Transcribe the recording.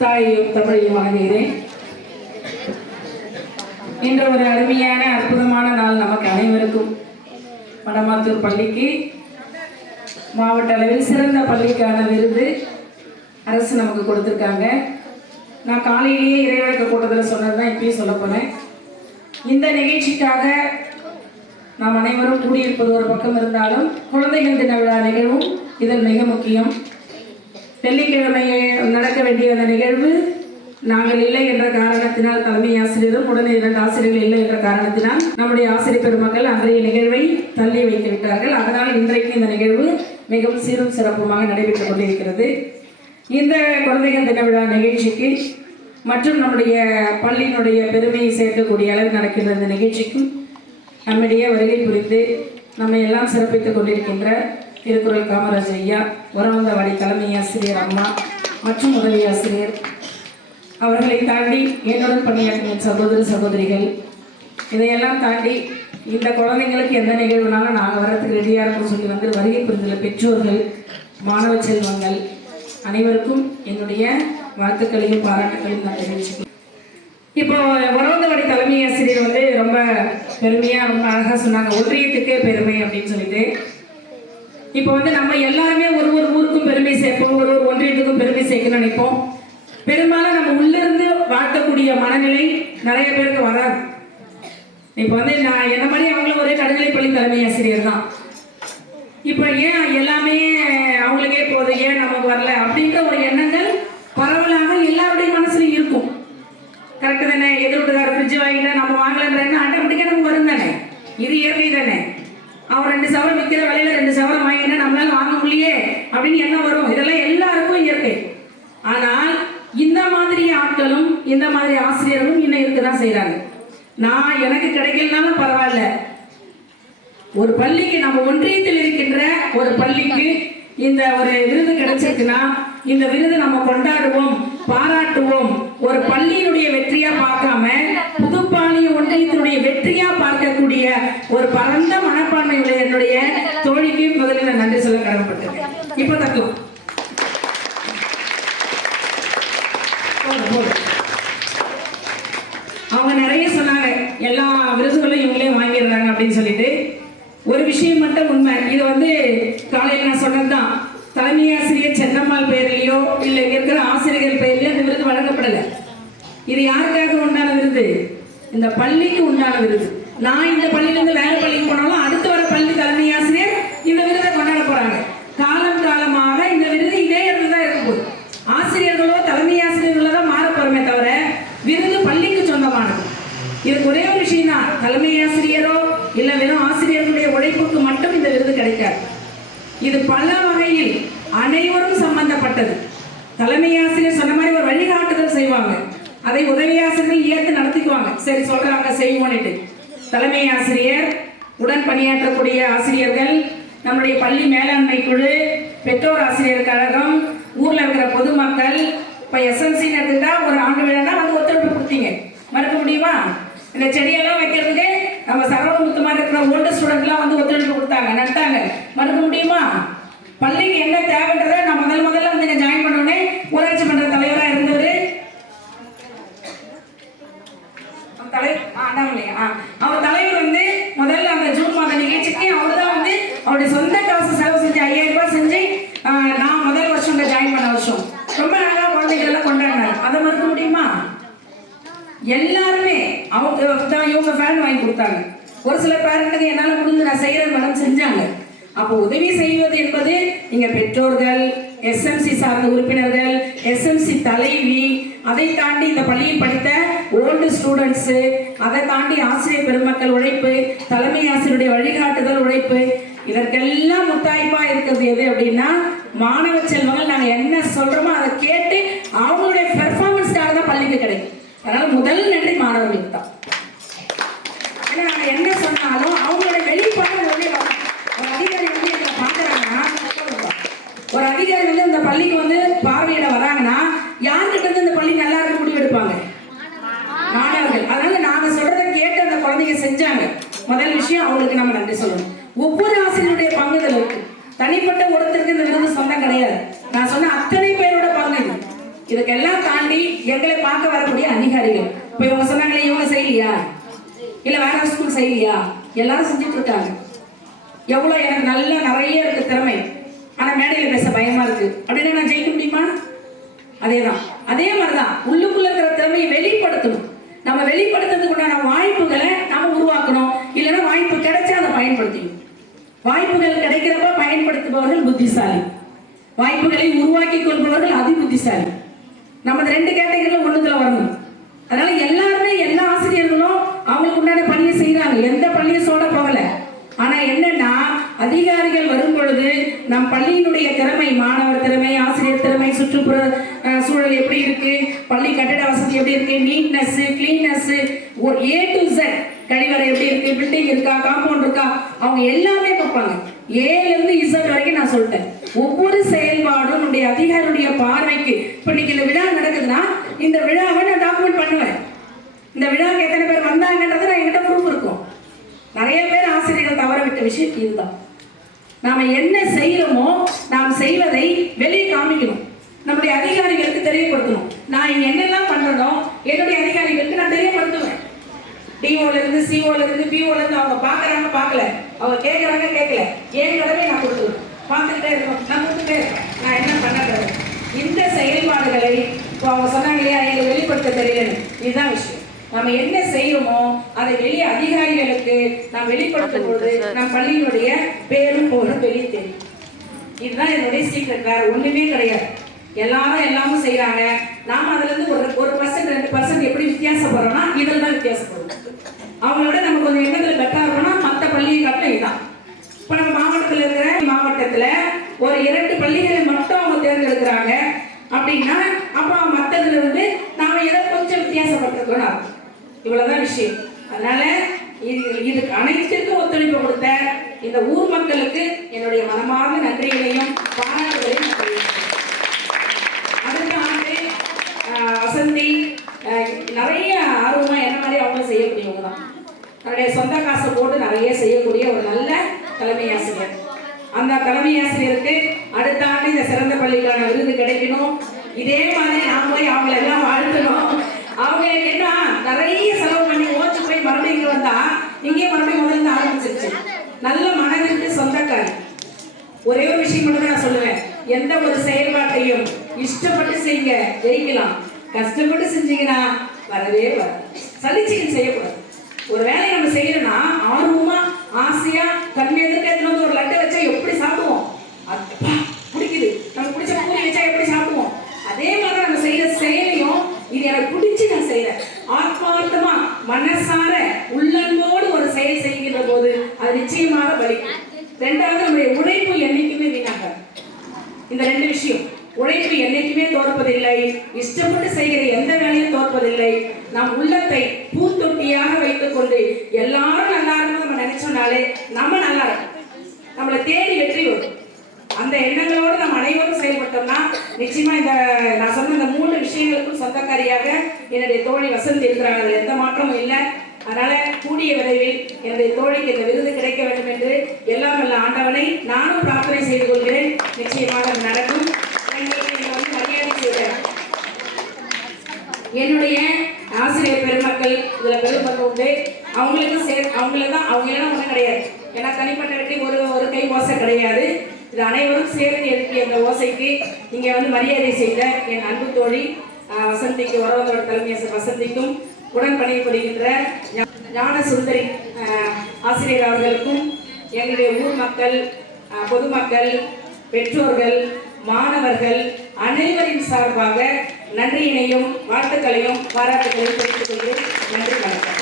தாயையும் தமிழையும் வணங்குகிறேன். இன்று ஒரு அருமையான அற்புதமான நாள் நமக்கு அனைவருக்கும். வடமாத்தூர் பள்ளிக்கு மாவட்ட அளவில் சிறந்த பள்ளிக்கான விருது அரசு நமக்கு கொடுத்துருக்காங்க. நான் காலையிலேயே இறைவழக்க கூட்டத்தில் சொன்னதுதான் இப்பயும் சொல்ல போனேன். இந்த நிகழ்ச்சிக்காக நாம் அனைவரும் கூடியிருப்பது ஒரு பக்கம் இருந்தாலும் குழந்தைகள் தின விழா நிகழ்வும் இதில் மிக முக்கியம். வெள்ளிக்கிழமை நடக்க வேண்டிய அந்த நிகழ்வு நாங்கள் இல்லை என்ற காரணத்தினால், தலைமை ஆசிரியரும் உடனே 2 ஆசிரியர்கள் இல்லை என்ற காரணத்தினால் நம்முடைய ஆசிரியர் பெருமக்கள் அன்றைய நிகழ்வை தள்ளி வைத்து விட்டார்கள். அதனால் இன்றைக்கு இந்த நிகழ்வு மிகவும் சீரும் சிறப்புமாக நடைபெற்றுக் கொண்டிருக்கிறது. இந்த குழந்தைகள் தின விழா நிகழ்ச்சிக்கு மற்றும் நம்முடைய பள்ளியினுடைய பெருமையை சேர்க்கக்கூடிய அளவில் நடக்கின்ற இந்த நிகழ்ச்சிக்கும் நம்மிடையே வருகை புரிந்து நம்மை எல்லாம் சிறப்பித்துக் கொண்டிருக்கின்ற திருக்குறள் காமராஜ் ஐயா, உரவந்தவாடி தலைமை ஆசிரியர் அம்மா மற்றும் உதவி ஆசிரியர் அவர்களை தாண்டி என்னுடன் பணியாற்றும் சகோதர சகோதரிகள், இதையெல்லாம் தாண்டி இந்த குழந்தைங்களுக்கு எந்த நிகழ்வுனாலும் நாங்கள் வரத்துக்கு ரெடியாக இருக்கோம்னு சொல்லி வந்து வருகை புரிந்துள்ள பெற்றோர்கள், மாணவ செல்வங்கள் அனைவருக்கும் என்னுடைய வாழ்த்துக்களையும் பாராட்டுக்களையும் நான் தெரிவிச்சுக்கிறேன். இப்போ உரவந்தவாடி தலைமை ஆசிரியர் வந்து ரொம்ப பெருமையாக ரொம்ப அழகாக சொன்னாங்க, ஒன்றியத்துக்கே பெருமை அப்படின்னு சொல்லிட்டு. இப்போ வந்து நம்ம எல்லாருமே ஒரு ஊருக்கும் பெருமை சேர்ப்போம், ஒரு ஒன்றியத்துக்கும் பெருமை சேர்க்கணும்னு நினைப்போம். பெரும்பாலும் நம்ம உள்ளிருந்து வாழ்த்தக்கூடிய மனநிலை நிறைய பேருக்கு வராது. இப்போ வந்து நான் என்ன மாதிரி அவங்களும் ஒரு நடுநிலைப்பள்ளி தலைமை ஆசிரியர் தான். இப்போ ஏன் எல்லாமே அவங்களுக்கே போதும், ஏன் நமக்கு வரல அப்படின்ற ஒரு எண்ணங்கள் பரவலாக எல்லாருடைய மனசுலையும் இருக்கும். கரெக்டு தானே? எதிர்விட்டுக்கார ஃப்ரிட்ஜ் வாங்கிட்டா நம்ம வாங்கலன்ற எண்ணம் ஆட்டோமேட்டிக்காக நமக்கு வரும் தானே? இது இயற்கை தானே? அவன் 2 சவரம் விற்கிற விலையில 2 சவரம் வாங்கினா நம்மளால வாங்க முடியே அப்படின்னு எண்ணம் வரும். இதெல்லாம் எல்லாருக்கும் இயற்கை. ஆனால் இந்த மாதிரி ஆட்களும் இந்த மாதிரி ஆசிரியர்களும் இன்னும் இருக்கதான் செய்யறாங்க. நான் எனக்கு கிடைக்கலனாலும் பரவாயில்ல, ஒரு பள்ளிக்கு நம்ம ஒன்றியத்தில் இருக்கின்ற ஒரு பள்ளிக்கு இந்த ஒரு விருது கிடைச்சிருக்குன்னா இந்த விருது நம்ம கொண்டாடுவோம், பாராட்டுவோம். ஒரு பள்ளியினுடைய வெற்றியா பார்க்காம புதுப்பாணி ஒன்றியத்தினுடைய வெற்றியா பார்க்கக்கூடிய ஒரு பரந்த மனப்பான்மை உடைய என்னுடைய தோழிக்கு முதலில் நான் நன்றி சொல்ல கடமைப்பட்டேன். இப்போ தக்கலாம் அவங்க நிறைய சொன்னாங்க, எல்லா விருதுகளும் இவங்களே வாங்கிடுறாங்க அப்படின்னு சொல்லிட்டு. ஒரு விஷயம் மட்டும் உண்மை, இது வந்து காலையில் நான் சொன்னதுதான், தலைமை ஆசிரியர் சென்னம்மாள் பெயர்லையோ இல்லை இருக்கிற ஆசிரியர்கள் பெயர்லையோ அந்த விருது வழங்கப்படலை. இது யாருக்காக உண்டான விருது? இந்த பள்ளிக்கு உண்டான விருது. நான் இந்த பள்ளியிலிருந்து வேற பள்ளிக்கு போனாலும் அடுத்து வர பள்ளி தலைமை ஆசிரியர் இந்த விருதை கொண்டாட போறாங்க. காலம் காலமாக இந்த விருது இதே இடத்துல தான் இருக்க போகுது. ஆசிரியர்களோ தலைமை ஆசிரியர்களோ தான் மாற போறமே தவிர விருது பள்ளிக்கு சொந்தமானது. இதுக்கு ஒரே ஒரு விஷயம் தான், தலைமை ஆசிரியரோ இல்லை வெறும் ஆசிரியர்களுடைய உழைப்புக்கு மட்டும் இந்த விருது கிடைக்காது. இது பல வகையில் அனைவரும் சம்பந்தப்பட்டது. தலைமை ஆசிரியர் சொன்ன மாதிரி ஒரு வழிகாட்டுதல் செய்வாங்க, அதை உதவி ஆசிரியர்கள் ஏற்று நடத்திக்குவாங்க. சரி சொல்றாங்க செய்வோன்னுட்டு. தலைமை ஆசிரியர், உடன் பணியாற்றக்கூடிய ஆசிரியர்கள், நம்முடைய பள்ளி மேலாண்மை குழு, பெற்றோர் ஆசிரியர் கழகம், ஊர்ல இருக்கிற பொதுமக்கள், இப்போ எஸ்எம்சி எடுத்துக்கிட்டா ஒரு ஆண்டு விழா வந்து ஒத்துழைப்பு கொடுத்தீங்க, மறுக்க முடியுமா? இந்த செடியெல்லாம் வைக்கிறதுக்கு நம்ம சரவணமுத்து மாதிரி இருக்கிற ஓல்டு ஸ்டூடெண்ட்லாம் வந்து ஒத்துழைப்பு கொடுத்தாங்க, நட்டாங்க, மறுக்க முடியுமா? பள்ளிக்கு என்ன தேவைன்றதை நான் முதல்ல வந்து இங்கே ஜாயின் பண்ணோடனே ஊராட்சி மன்ற தலைவராக இருந்தவர் அவர் தலைவர் வந்து முதல்ல அந்த ஜூன் மாத நிகழ்ச்சிக்கு அவர் தான் வந்து அவருடைய சொந்த காசு செலவு செஞ்சு 5000 ரூபாய் செஞ்சு நான் முதல் வருஷம் ஜாயின் பண்ண வருஷம் ரொம்ப அழகாக குழந்தைகள் எல்லாம் கொண்டாடினார். அதை மறுக்க முடியுமா? எல்லாருமே அவங்க தான் இவங்க ஃபேன் வாங்கி கொடுத்தாங்க. ஒரு சில பேரண்ட்டுக்கு என்னால் முடிஞ்சு நான் செய்கிறேன் மேடம் செஞ்சாங்க. அப்போ உதவி செய்வது என்பது இங்கே பெற்றோர்கள், எஸ்எம்சி சார்ந்த உறுப்பினர்கள், எஸ்எம்சி தலைவி, அதை தாண்டி இந்த பள்ளியில் படித்த ஓல்டு ஸ்டூடெண்ட்ஸு, அதை தாண்டி ஆசிரியர் பெருமக்கள் உழைப்பு, தலைமை ஆசிரியருடைய வழிகாட்டுதல் உழைப்பு, இதற்கெல்லாம் முத்தாய்ப்பா இருக்கிறது எது அப்படின்னா மாணவ செல்வங்கள் நாங்கள் என்ன சொல்கிறோமோ அதை கேட்டு அவங்களுடைய பெர்ஃபார்மன்ஸ்க்காக தான் பள்ளிக்கு கிடைக்கும். அதனால முதல் நன்றி மாணவர்களுக்கு தான். ஏன்னா நாங்கள் என்ன சொன்னாலும் அவங்களோட வெளிப்பாடு உடனே ஒரு அதிகாரி வந்து எங்களை பார்க்குறாங்கன்னா, ஒரு அதிகாரி வந்து இந்த பள்ளிக்கு வந்து பார்வையிட வராங்கன்னா யார்கிட்ட இருந்து இந்த பள்ளி நல்லா இருக்க முடிவு எடுப்பாங்க? மாணவர்கள். அதனால நாங்க சொல்றதை கேட்டு அந்த குழந்தைங்க செஞ்சாங்க. முதல் விஷயம் அவங்களுக்கு நம்ம நன்றி சொல்லணும். ஒவ்வொரு ஆசிரியருடைய பங்குதல் இருக்கு. தனிப்பட்ட ஒருத்தருக்கு இந்த விருது சொந்தம் கிடையாது. நான் சொன்ன அத்தனை பேரோட பங்கு இது. இதுக்கெல்லாம் தாண்டி எங்களை பார்க்க வரக்கூடிய அதிகாரிகள். இப்போ இவங்க சொன்னாங்களே, இவங்க செய்யலையா, இல்லை வேற ஸ்கூல் செய்யலையா, எல்லாரும் செஞ்சுட்டு இருக்காங்க. எவ்வளோ எனக்கு நல்லா நிறைய இருக்கு திறமை, ஆனால் மேடையில் பேச பயமா இருக்கு அப்படின்னா நான் ஜெயிக்க முடியுமா? அதேதான். அதே மாதிரிதான் உள்ளுக்குள்ள இருக்கிற திறமையை வெளிப்படுத்தணும். நம்ம வெளிப்படுத்துறதுக்கு உண்டான வாய்ப்புகளை நாம உருவாக்கணும். இல்லைன்னா வாய்ப்பு கிடைச்சா அதை பயன்படுத்திக்கணும். வாய்ப்புகள் கிடைக்கிறப்ப பயன்படுத்துபவர்கள் புத்திசாலி, வாய்ப்புகளை உருவாக்கி கொள்பவர்கள் அதி புத்திசாலி. நம்ம இந்த 2 கேட்டகரியில ஒண்ணுல வரணும். அதனால எல்லாருமே எல்லா ஆசிரியர்களும் அவங்களுக்கு உண்டான பணியை செய்யறாங்க, எந்த பள்ளியும் சோட போகல. ஆனா என்னன்னா, அதிகாரிகள் வரும் பொழுது நம் பள்ளியினுடைய திறமை, மாணவர் திறமை, ஆசிரியர் திறமை, சுற்றுப்புற சூழல் எப்படி இருக்கு, பள்ளி கட்டிட வசதி எப்படி இருக்கு, neatness, cleanness, A to Z, கழிவறை எப்படி இருக்கு, பில்டிங் இருக்கா, காம்பவுண்ட் இருக்கா, அவங்க எல்லாமே பார்ப்பாங்க. ஏல இருந்து Z வரைக்கும் நான் சொல்லிட்டேன். ஒவ்வொரு செயல்பாடும் நம்முடைய அதிகாரியுடைய பார்வைக்கு. இப்ப இன்னைக்கு இந்த விழா நடக்குதுன்னா இந்த விழாவை நான் டாக்குமெண்ட் பண்ணுவேன். இந்த விழாவுக்கு எத்தனை பேர் வந்தாங்கன்றது நான் என்கிட்ட ப்ரூஃப் இருக்கும். நிறைய பேர் ஆசிரியர்கள் தவற விட்ட விஷயம் இதுதான். நாம என்ன செய்யறோமோ நாம் செய்வதை வெளியே காமிக்கணும், நம்முடைய அதிகாரிகளுக்கு தெரியப்படுத்தணும். நான் இங்க என்னெல்லாம் பண்றனோ என்னுடைய அதிகாரிகளுக்கு நான் தெரியப்படுத்துவேன். டிஓல இருந்து, சிஓல இருந்து, பிஓல இருந்து அவங்க பாக்குறாங்க பார்க்கல, அவங்க கேட்கறாங்க கேட்கல, ஏன் கடமை நான் கொடுத்துருவேன். பார்த்துக்கிட்டே இருக்கணும், நான் கொடுத்துட்டே இருக்கேன். நான் என்ன பண்ண இந்த செயல்பாடுகளை இப்போ அவங்க சொன்னாங்க இல்லையா, எங்களுக்கு வெளிப்படுத்த தெரியலன்னு. இதுதான் விஷயம். நம்ம என்ன செய்யறோமோ அதை வெளியே அதிகாரிகளுக்கு நாம் வெளிப்படுத்தும் பொழுது நம் பள்ளியினுடைய பேரும் போலும் வெளியே தெரியும். இதுதான் என்னுடைய சீக்ரெட், வேற ஒண்ணுமே கிடையாது. எல்லாரும் எல்லாமும் செய்யறாங்க, நாம அதுல இருந்து ஒரு 1% 2% எப்படி வித்தியாசப்படுறோம்னா இதில் தான் வித்தியாசப்படும். அவங்களோட நம்ம கொஞ்சம் எண்ணத்துல பெட்டா இருக்கோம்னா மற்ற பள்ளியை காட்டில இதுதான். இப்ப நம்ம மாவட்டத்தில் இருக்கிற மாவட்டத்துல ஒரு 2 பள்ளிகளை மட்டும் அவங்க தேர்ந்தெடுக்கிறாங்க அப்படின்னா, அப்ப மற்றதுல இருந்து நாம எதை கொஞ்சம் வித்தியாசப்பட்டிருக்கோம். இவ்வளவுதான் விஷயம். அதனால இதுக்கு அனைத்திற்கும் ஒத்துழைப்பு கொடுத்த இந்த ஊர் மக்களுக்கு என்னுடைய மனமார்ந்த நன்றிகளையும் பாராட்டுகளையும் அடுத்த ஆண்டு வசந்தி நிறைய ஆர்வமா என்ன மாதிரி அவங்க செய்யக்கூடியவங்க தான். தன்னுடைய சொந்த காசை போட்டு நிறைய செய்யக்கூடிய ஒரு நல்ல தலைமை ஆசிரியர். அந்த தலைமை ஆசிரியருக்கு அடுத்த ஆண்டு இந்த சிறந்த பள்ளிக்கான விருது கிடைக்கணும். இதே மாதிரி நான் போய் அவங்களை எல்லாம் வாழ்த்தணும். அவங்க என்ன நிறைய செலவு பண்ணி ஓச்சு போய் மறுபடியும் இங்க வந்தா இங்கே மறுபடியும் முதல்ல ஆரம்பிச்சிருச்சு. நல்ல மனதிற்கு சொந்தக்காரி. ஒரே ஒரு விஷயம் மட்டும் நான் சொல்லுவேன், எந்த ஒரு செயல்பாட்டையும் இஷ்டப்பட்டு செய்யுங்க, ஜெயிக்கலாம். கஷ்டப்பட்டு செஞ்சீங்கன்னா வரவே வர. சலிச்சுக்கு செய்யக்கூடாது. ஒரு வேலையை நம்ம செய்யறோம்னா ஆர்வமா ஆசையா கண்ணு எதிர்க்க வந்து ஒரு லட்டை வச்சா எப்படி சாப்பிடுவோம், அப்பா பிடிக்குது, நம்ம பிடிச்ச பூரி வச்சா எப்படி சாப்பிடுவோம், அதே மாதிரி நம்ம செய்யற செயலையும் இது எனக்கு பிடிச்சு நான் செய்யறேன், ஆத்மார்த்தமா மனசார உள்ளன்போடு ஒரு செயல் செய்கின்ற போது அது நிச்சயமாக பலிக்கும். 2வது, நம்முடைய உழைப்பு என்னைக்குமே வீணாக. இந்த 2 விஷயம், உழைப்பு என்னைக்குமே தோற்பதில்லை, இஷ்டப்பட்டு செய்கிற எந்த வேலையும் தோற்பதில்லை. நம் உள்ளத்தை பூத்தொட்டியாக வைத்துக் கொண்டு எல்லாரும் நல்லா இருக்கணும் நம்ம நினைச்சோம்னாலே நம்ம நல்லா இருக்கும், நம்மளை தேடி வெற்றி வரும். அந்த எண்ணங்களோடு நம்ம அனைவரும் செயல்பட்டோம்னா நிச்சயமா இந்த நான் சொன்ன இந்த 3 விஷயங்களுக்கும் சொந்தக்காரியாக என்னுடைய தோழி வசந்தி இருக்கிறாங்க. அதில் எந்த மாற்றமும் இல்லை. அதனால கூடிய விரைவில் என்னுடைய தோழிக்கு இந்த விருது கிடைக்க வேண்டும் என்று எல்லாம் வல்ல ஆண்டவனை நானும் பிரார்த்தனை செய்து கொள்கிறேன். நிச்சயமாக நடக்கும். மரியாதை செய்கிறேன். என்னுடைய ஆசிரியர் பெருமக்கள் இதுல பெருமக்கள் உண்டு. அவங்களுக்கு அவங்களதான் அவங்க எல்லாம் ஒன்றும் கிடையாது. ஏன்னா தனிப்பட்ட வெற்றி ஒரு கை ஓசை கிடையாது. இது அனைவரும் சேர்ந்து எழுப்பிய அந்த ஓசைக்கு இங்கே வந்து மரியாதை செய்த என் அன்பு தோழி வசந்திக்கு, வரவந்தோட தலைமையாசிரியர் வசந்திக்கும், உடன் பணிபுரிகின்ற ஞான சுந்தரி ஆசிரியர் அவர்களுக்கும், எங்களுடைய ஊர் மக்கள், பொதுமக்கள், பெற்றோர்கள், மாணவர்கள் அனைவரின் சார்பாக நன்றியினையும் வாழ்த்துக்களையும் பாராட்டுகளையும் தெரிவித்துக் கொள்கிறேன். நன்றி, வணக்கம்.